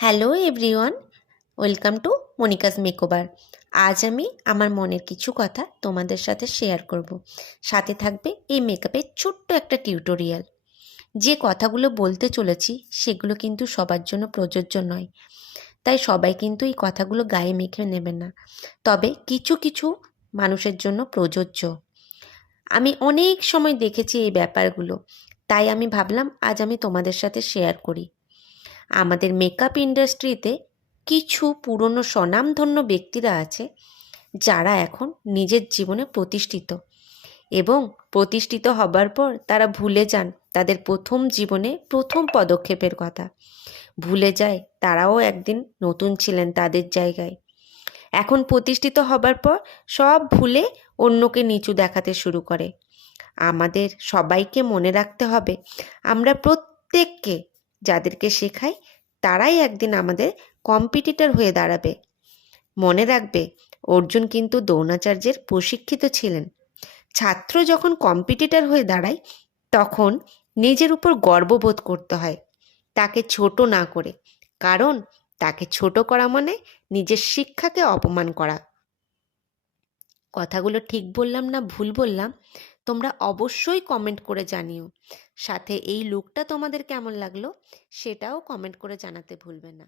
Hello everyone, welcome to Monica's makeover. আজ আমি আমার মনের কিছু কথা তোমাদের সাথে শেয়ার করব। সাথে থাকবে এই মেকআপের ছোট্ট একটা টিউটোরিয়াল। যে কথাগুলো বলতে চলেছি সেগুলো কিন্তু সবার জন্য প্রযোজ্য নয়, তাই সবাই কিন্তু এই কথাগুলো গায়ে মেখে নেবে না। তবে কিছু কিছু মানুষের জন্য প্রযোজ্য। আমি অনেক সময় দেখেছি এই ব্যাপারগুলো, তাই আমি ভাবলাম আজ আমি তোমাদের সাথে শেয়ার করি। আমাদের মেকআপ ইন্ডাস্ট্রিতে কিছু পুরনো স্বনামধন্য ব্যক্তিরা আছে যারা এখন নিজের জীবনে প্রতিষ্ঠিত, এবং প্রতিষ্ঠিত হবার পর তারা ভুলে যান তাদের প্রথম জীবনে প্রথম পদক্ষেপের কথা। ভুলে যায় তারাও একদিন নতুন ছিলেন তাদের জায়গায়। এখন প্রতিষ্ঠিত হবার পর সব ভুলে অন্যকে নিচু দেখাতে শুরু করে। আমাদের সবাইকে মনে রাখতে হবে, আমরা প্রত্যেককে যাদেরকে শেখাই তারাই একদিন আমাদের কম্পিটিটর হয়ে দাঁড়াবে। মনে রাখবে, অর্জুন কিন্তু দ্রোণাচার্যের প্রশিক্ষিত ছিলেন। ছাত্র যখন কম্পিটিটর হয়ে দাঁড়ায় তখন নিজের উপর গর্ববোধ করতে হয়, তাকে ছোট না করে। কারণ তাকে ছোট করা মানে নিজের শিক্ষাকে অপমান করা। কথাগুলো ঠিক বললাম না ভুল বললাম তোমরা অবশ্যই কমেন্ট করে জানিও। সাথে এই লুকটা তোমাদের কেমন লাগলো সেটাও কমেন্ট করে জানাতে ভুলবে না।